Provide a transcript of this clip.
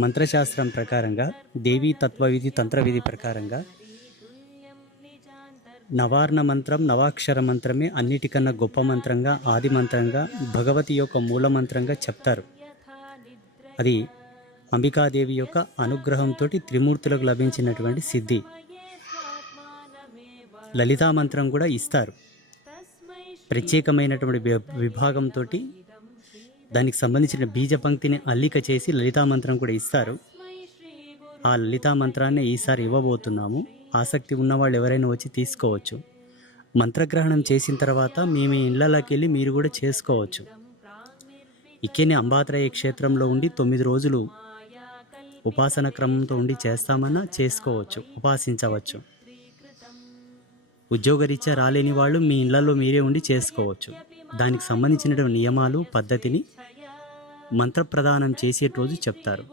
మంత్రశాస్త్రం ప్రకారంగా దేవీ తత్వవిధి తంత్రవిధి ప్రకారంగా నవార్ణ మంత్రం నవాక్షర మంత్రమే అన్నిటికన్నా గొప్ప మంత్రంగా ఆది మంత్రంగా భగవతి యొక్క మూల మంత్రంగా చెప్తారు. అది అంబికాదేవి యొక్క అనుగ్రహంతో త్రిమూర్తులకు లభించినటువంటి సిద్ధి. లలితా మంత్రం కూడా ఇస్తారు. ప్రత్యేకమైనటువంటి విభాగంతో దానికి సంబంధించిన బీజ పంక్తిని అల్లిక చేసి లలితా మంత్రం కూడా ఇస్తారు. ఆ లలితా మంత్రాన్ని ఈసారి ఇవ్వబోతున్నాము. ఆసక్తి ఉన్నవాళ్ళు ఎవరైనా వచ్చి తీసుకోవచ్చు. మంత్రగ్రహణం చేసిన తర్వాత మీ ఇళ్ళకి వెళ్ళి మీరు కూడా చేసుకోవచ్చు. ఇక్కడనే అంబాత్రయ క్షేత్రంలో ఉండి 9 రోజులు ఉపాసన క్రమంతో ఉండి చేస్తామన్నా చేసుకోవచ్చు, ఉపాసించవచ్చు. ఉద్యోగరీత్యా రాలేని వాళ్ళు మీ ఇళ్లలో మీరే ఉండి చేసుకోవచ్చు. దానికి సంబంధించినటువంటి నియమాలు పద్ధతిని మంత్రప్రదానం చేసే రోజు చెప్తారు.